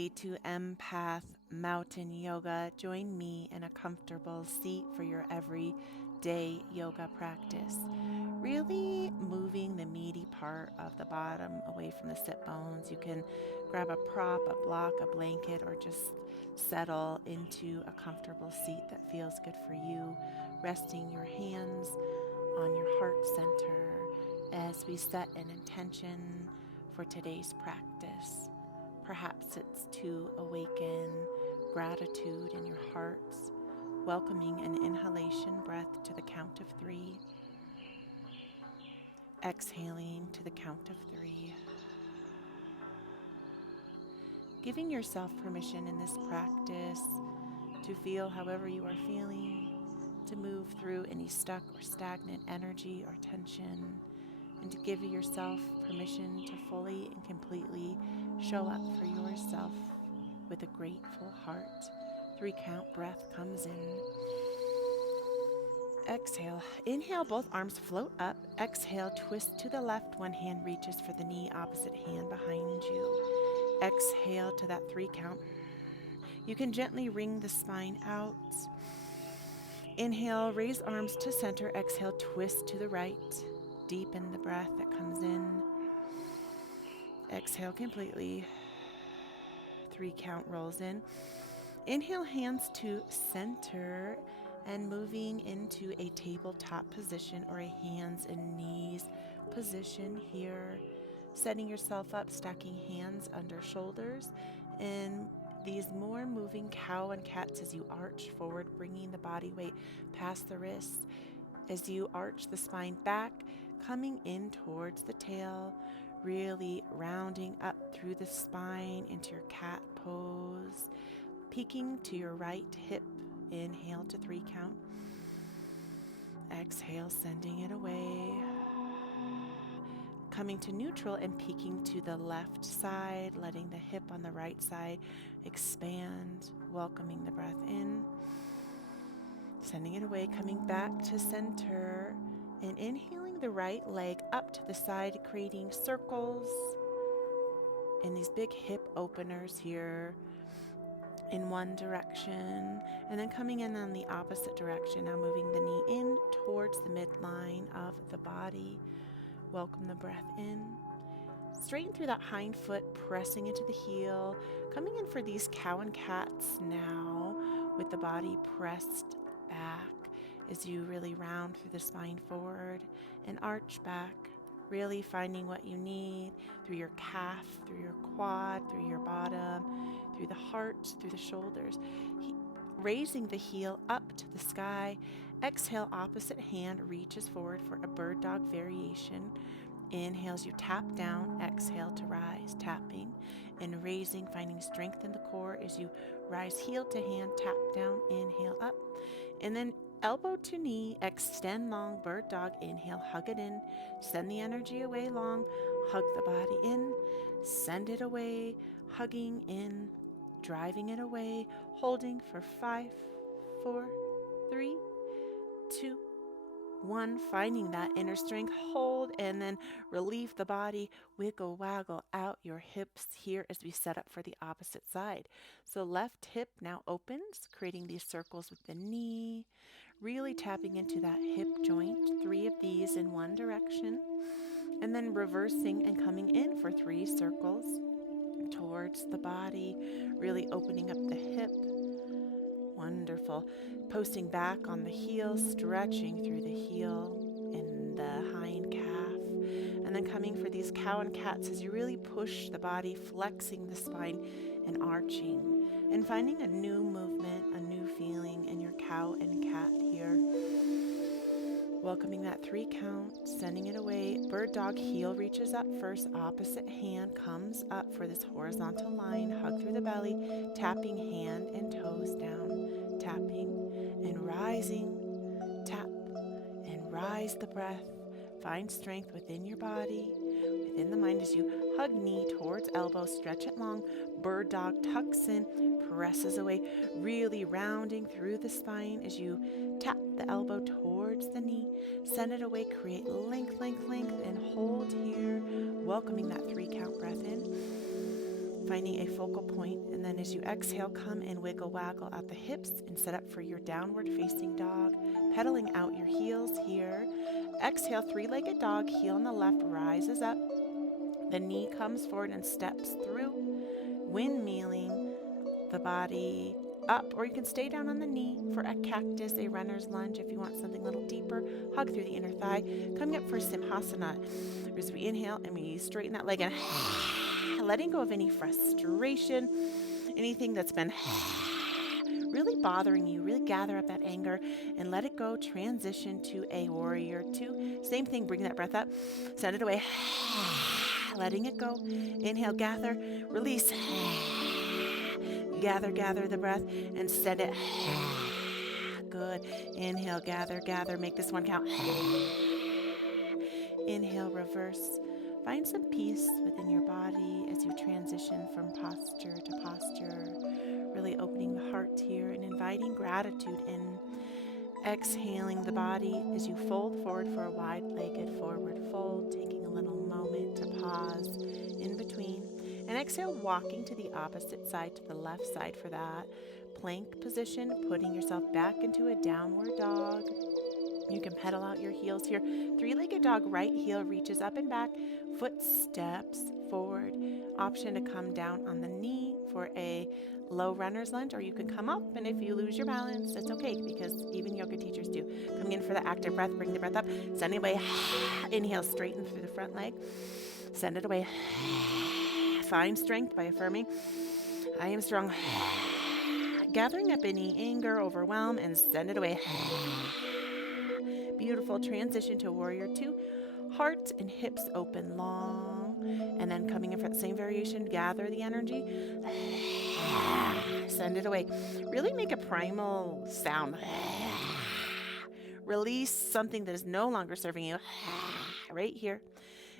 Welcome to Empath Mountain Yoga. Join me in a comfortable seat for your everyday yoga practice. Really moving the meaty part of the bottom away from the sit bones. You can grab a prop, a block, a blanket, or just settle into a comfortable seat that feels good for you, resting your hands on your heart center as we set an intention for today's practice. Perhaps it's to awaken gratitude in your hearts, welcoming an inhalation breath to the count of 3, exhaling to the count of 3. Giving yourself permission in this practice to feel however you are feeling, to move through any stuck or stagnant energy or tension, and to give yourself permission to fully and completely show up for yourself with a grateful heart. 3 count breath comes in. Exhale. Inhale, both arms float up. Exhale, twist to the left. One hand reaches for the knee, opposite hand behind you. Exhale to that 3 count. You can gently wring the spine out. Inhale, raise arms to center. Exhale, twist to the right. Deepen the breath that comes in. Exhale completely. 3 count rolls in. Inhale, hands to center and moving into a tabletop position or a hands and knees position here. Setting yourself up, stacking hands under shoulders, and these more moving cow and cats as you arch forward, bringing the body weight past the wrists. As you arch the spine back, coming in towards the tail, really rounding up through the spine into your cat pose, peeking to your right hip. Inhale to 3 count. Exhale, sending it away. Coming to neutral and peeking to the left side, letting the hip on the right side expand, welcoming the breath in. Sending it away, coming back to center, and inhaling the right leg up to the side, creating circles in these big hip openers here in one direction, and then coming in on the opposite direction, now moving the knee in towards the midline of the body. Welcome the breath in. Straighten through that hind foot, pressing into the heel, coming in for these cow and cats now with the body pressed back as you really round through the spine forward and arch back, really finding what you need through your calf, through your quad, through your bottom, through the heart, through the shoulders. Raising the heel up to the sky. Exhale, opposite hand reaches forward for a bird dog variation. Inhales, you tap down. Exhale to rise, tapping and raising, finding strength in the core as you rise heel to hand, tap down, inhale up. And then elbow to knee, extend long, bird dog. Inhale, hug it in. Send the energy away long. Hug the body in. Send it away, hugging in, driving it away, holding for 5, 4, 3, 2, 1, finding that inner strength, hold, and then relieve the body, wiggle, waggle out your hips here as we set up for the opposite side. So left hip now opens, creating these circles with the knee, really tapping into that hip joint, 3 of these in one direction, and then reversing and coming in for 3 circles towards the body, really opening up the hip. Wonderful. Posting back on the heel, stretching through the heel in the hind calf, and then coming for these cow and cats as you really push the body, flexing the spine and arching, and finding a new movement, a new feeling in your cow and cat here. Welcoming that 3 count, sending it away. Bird dog, heel reaches up first, opposite hand comes up for this horizontal line, hug through the belly, tapping hand and toes down, tapping and rising, tap and rise the breath. Find strength within your body, within the mind as you hug knee towards elbow, stretch it long. Bird dog tucks in, presses away, really rounding through the spine as you tap the elbow towards the knee. Send it away, create length, length, length, and hold here, welcoming that 3 count breath in. finding a focal point. And then as you exhale, come and wiggle waggle out the hips and set up for your downward facing dog, pedaling out your heels here. Exhale, three-legged dog, heel on the left rises up. The knee comes forward and steps through, windmilling the body up, or you can stay down on the knee for a cactus, a runner's lunge if you want something a little deeper. Hug through the inner thigh, coming up for Simhasana. As we inhale and we straighten that leg and letting go of any frustration, anything that's been really bothering you. Really gather up that anger and let it go. Transition to a warrior two. Same thing, bring that breath up, send it away, letting it go. Inhale, gather, release, gather the breath and send it. Good. Inhale, gather, make this one count. Inhale, reverse. Find some peace within your body as you transition from posture to posture, really opening the heart here and inviting gratitude in. Exhaling the body as you fold forward for a wide-legged forward fold, taking a little moment to pause in between. And exhale, walking to the opposite side, to the left side for that plank position, putting yourself back into a downward dog. You can pedal out your heels here. Three-legged dog, right heel reaches up and back, foot steps forward. Option to come down on the knee for a low runner's lunge, or you can come up, and if you lose your balance, it's okay, because even yoga teachers do. Coming in for the active breath, bring the breath up, send it away. Inhale, straighten through the front leg, send it away. Find strength by affirming, I am strong. Gathering up any anger, overwhelm, and send it away. Beautiful. Transition to warrior two. Heart and hips open long, and then coming in for the same variation, gather the energy, send it away. Really make a primal sound. Release something that is no longer serving you. Right here.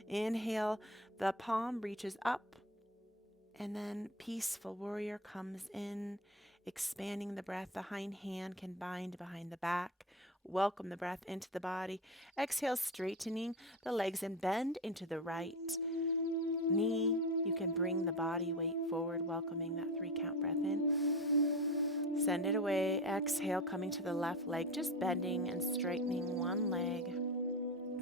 Inhale, the palm reaches up, and then peaceful warrior comes in, expanding the breath. The hind hand can bind behind the back. Welcome the breath into the body. Exhale, straightening the legs and bend into the right knee. You can bring the body weight forward, welcoming that 3-count breath in. Send it away. Exhale, coming to the left leg, just bending and straightening one leg.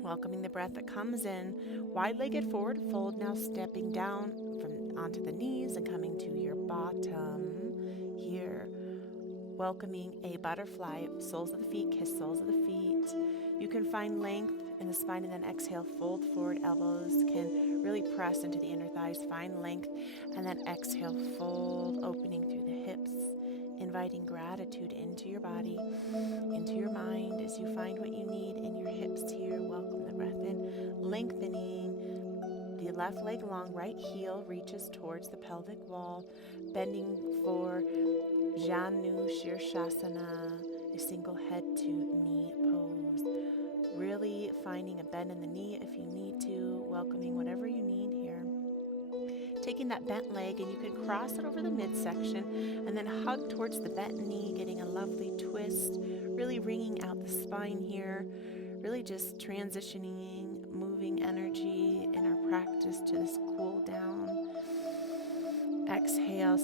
Welcoming the breath that comes in. Wide-legged forward fold, now stepping down from onto the knees and coming to your bottom here. Welcoming a butterfly, soles of the feet, kiss soles of the feet. You can find length in the spine, and then exhale, fold forward, elbows can really press into the inner thighs, find length, and then exhale, fold, opening through the hips, inviting gratitude into your body, into your mind as you find what you need in your hips here. Welcome the breath in, lengthening the left leg long, right heel reaches towards the pelvic wall, bending for Janu Shirshasana, a single head to knee pose. Really finding a bend in the knee if you need to, welcoming whatever you need here. Taking that bent leg, and you can cross it over the midsection and then hug towards the bent knee, getting a lovely twist, really wringing out the spine here, really just transitioning, moving energy in our practice to this cool down. Exhale,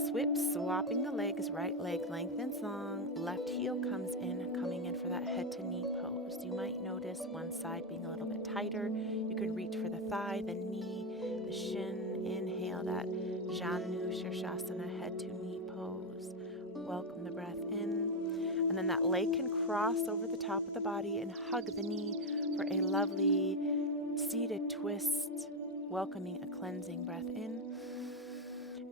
swapping the legs, right leg lengthens long, left heel comes in, coming in for that head to knee pose. You might notice one side being a little bit tighter. You can reach for the thigh, the knee, the shin. Inhale, that Janu Shirshasana head to knee pose. Welcome the breath in. And then that leg can cross over the top of the body and hug the knee for a lovely seated twist, welcoming a cleansing breath in.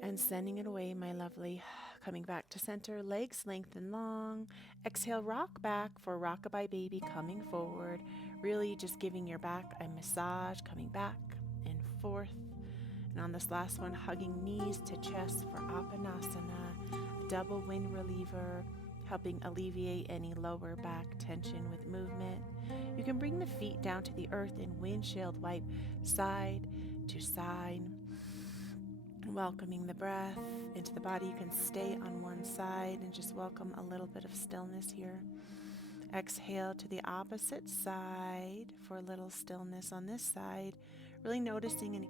And sending it away, my lovely. Coming back to center, legs lengthen long. Exhale, rock back for rockabye baby, coming forward. Really just giving your back a massage, coming back and forth. And on this last one, hugging knees to chest for Apanasana, a double wind reliever, helping alleviate any lower back tension with movement. You can bring the feet down to the earth and windshield wipe side to side. Welcoming the breath into the body. You can stay on one side and just welcome a little bit of stillness here. Exhale to the opposite side for a little stillness on this side. Really noticing